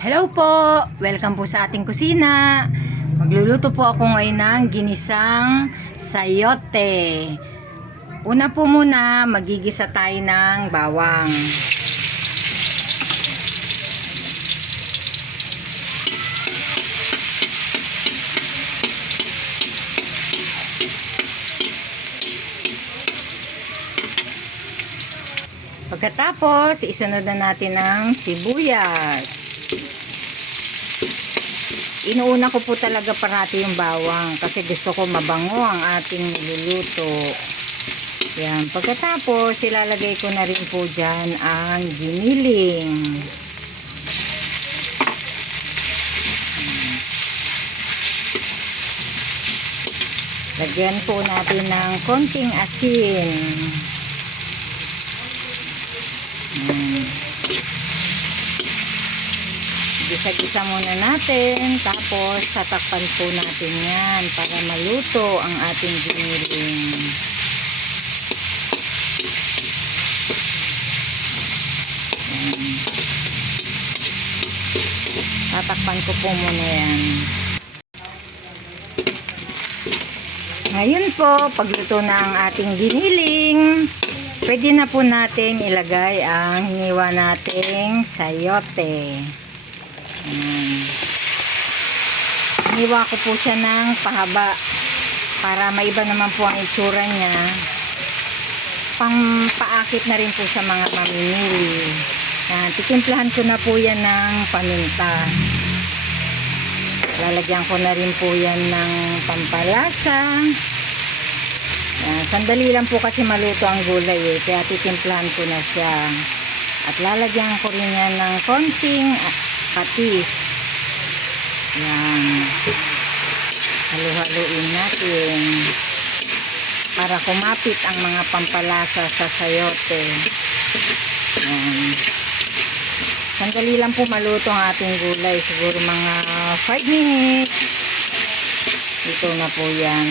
Hello po! Welcome po sa ating kusina. Magluluto po ako ngayon ng ginisang sayote. Una po muna, magigisa tayo ng bawang. Pagkatapos, isunod na natin ng sibuyas. Inuuna ko po talaga parati yung bawang kasi gusto ko mabango ang ating niluluto. Yan. Pagkatapos, ilalagay ko na rin po dyan ang giniling. Lagyan po natin ng konting asin. Gisa-gisa muna natin, tapos tatakpan po natin yan para maluto ang ating giniling. Tatakpan ko po muna yan. Ngayon po, pagluto na ang ating giniling, pwede na po natin ilagay ang hiniwa nating sayote. Hiniwa ko po siya ng pahaba para maiba naman po ang itsura niya. Pampaakit na rin po sa mga mamimili. Titimplahan ko na po yan ng paminta. Lalagyan ko na rin po yan ng pampalasa. Sandali lang po kasi maluto ang gulay kaya titimplahan ko na siya. At lalagyan ko rin yan ng konting patis. Yan. Halo-haloin natin para kumapit ang mga pampalasa sa sayote. Yan. Sandali lang po maluto ang ating gulay. Siguro mga 5 minutes. Ito na po yan.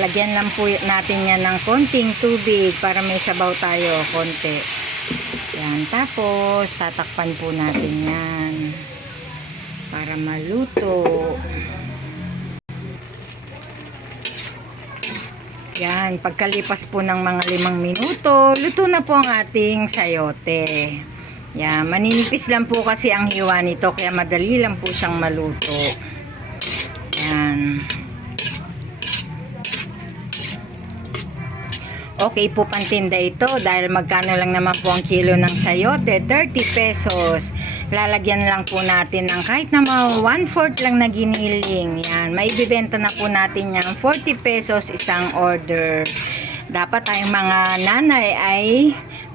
Lagyan lang po natin yan ng konting tubig para may sabaw tayo, konti. Yan, tapos tatakpan po natin yan para maluto. Yan, pagkalipas po ng mga 5 minuto, luto na po ang ating sayote. Yan, maninipis lang po kasi ang hiwa nito kaya madali lang po siyang maluto. Yan. Okay po pantinda ito dahil magkano lang naman po ang kilo ng sayote, 30 pesos. Lalagyan lang po natin ng kahit na mga 1/4 lang na giniling. Yan, maibibenta na po natin yung 40 pesos isang order. Dapat tayong mga nanay ay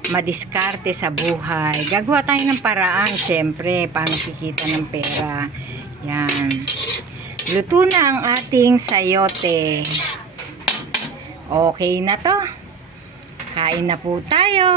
madiskarte sa buhay. Gagawa tayo ng paraan, syempre, paano kikita ng pera. Yan. Luto na ang ating sayote. Okay na to. Kain na po tayo.